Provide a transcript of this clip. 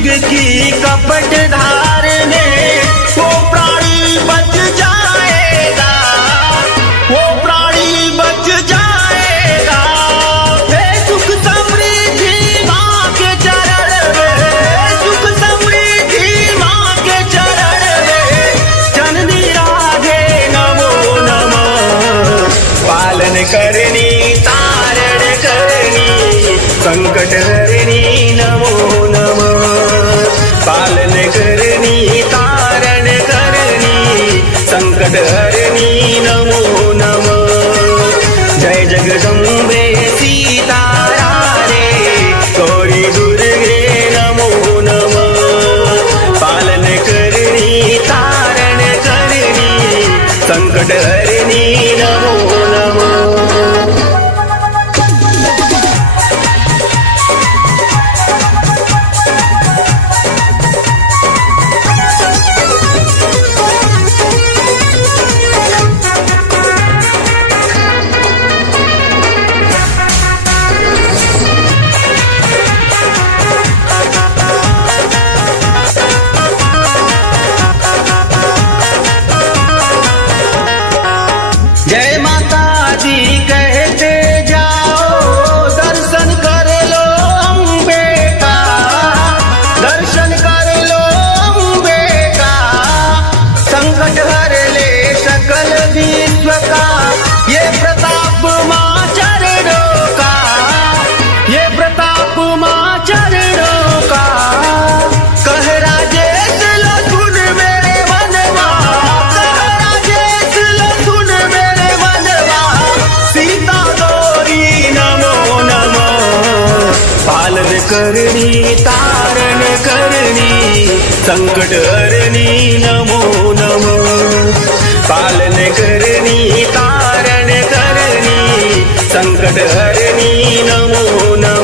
युग की कपट धार में वो प्राणी बच जाएगा, वो प्राणी बच जाएगा। हे सुख समृद्धि माँ के चरण में, सुख समृद्धि माँ के चरण में। जननी राधे नमो नमः। पालन करनी तारण करनी संकट हरनी नमो नमः। पालन करनी तारण करनी संकट हरनी नमो नमः। जय जगदम्बे सीता राधे गौरी दुर्गे नमो नमः। पालन करनी तारण करनी संकट हरनी नमो नमः। जय माता दी कहते जाओ, दर्शन कर लो अम्बे का, दर्शन कर लो अम्बे का। संकट हर ले सकल विश्व का, ये प्रताप माँ चरणों का, ये प्रताप माँ चरणों का। कह राजेश लो सुन मेरे मनवा, कह राजेश लो सुन मेरे मनवा। सीता गौरी नमो नमः। पालन करनी तारण करनी संकट हरनी नमो नमः। पालन करनी तारण करनी संकट हरनी नमो नमः।